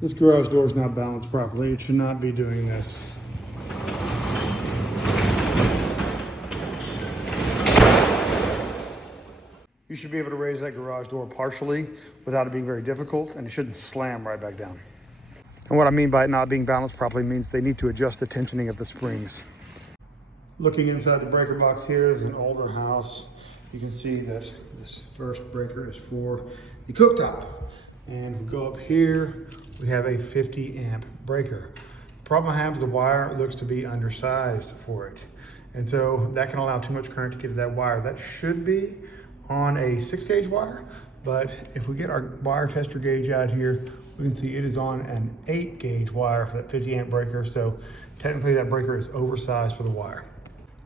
This garage door is not balanced properly. It should not be doing this. You should be able to raise that garage door partially without it being very difficult, and it shouldn't slam right back down. And what I mean by it not being balanced properly means they need to adjust the tensioning of the springs. Looking inside the breaker box here is an older house. You can see that this first breaker is for the cooktop. And we go up here, we have a 50 amp breaker. The problem I have is the wire looks to be undersized for it. And so that can allow too much current to get to that wire. That should be on a 6-gauge wire, but if we get our wire tester gauge out here, we can see it is on an 8-gauge wire for that 50 amp breaker. So technically that breaker is oversized for the wire.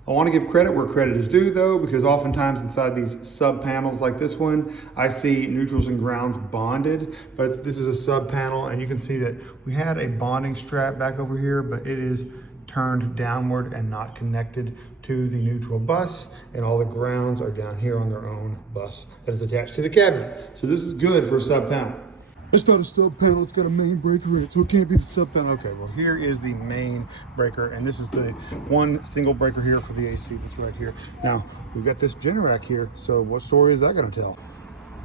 I want to give credit where credit is due though, because oftentimes inside these sub panels like this one, I see neutrals and grounds bonded, but this is a sub panel and you can see that we had a bonding strap back over here, but it is turned downward and not connected to the neutral bus, and all the grounds are down here on their own bus that is attached to the cabinet. So this is good for a sub panel. It's not a sub panel, it's got a main breaker in it, so it can't be the sub panel. Okay, well here is the main breaker, and this is the one single breaker here for the AC that's right here. Now, we've got this Generac here, so what story is that gonna tell?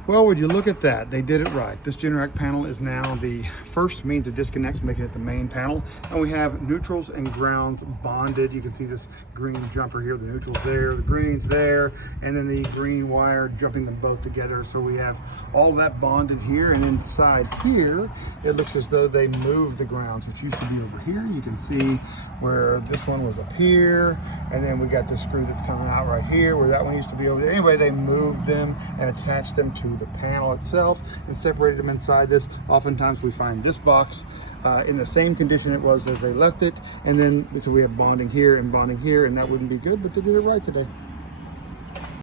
Well, would you look at that? They did it right. This Generac panel is now the first means of disconnect, making it the main panel. And we have neutrals and grounds bonded. You can see this green jumper here, the neutral's there, the green's there, and then the green wire jumping them both together. So we have all that bonded here, and inside here, it looks as though they moved the grounds, which used to be over here. You can see where this one was up here, and then we got this screw that's coming out right here, where that one used to be over there. Anyway, they moved them and attached them to the panel itself and separated them inside this. Oftentimes we find this box in the same condition it was as they left it, and then so we have bonding here, and that wouldn't be good, but they did it right today.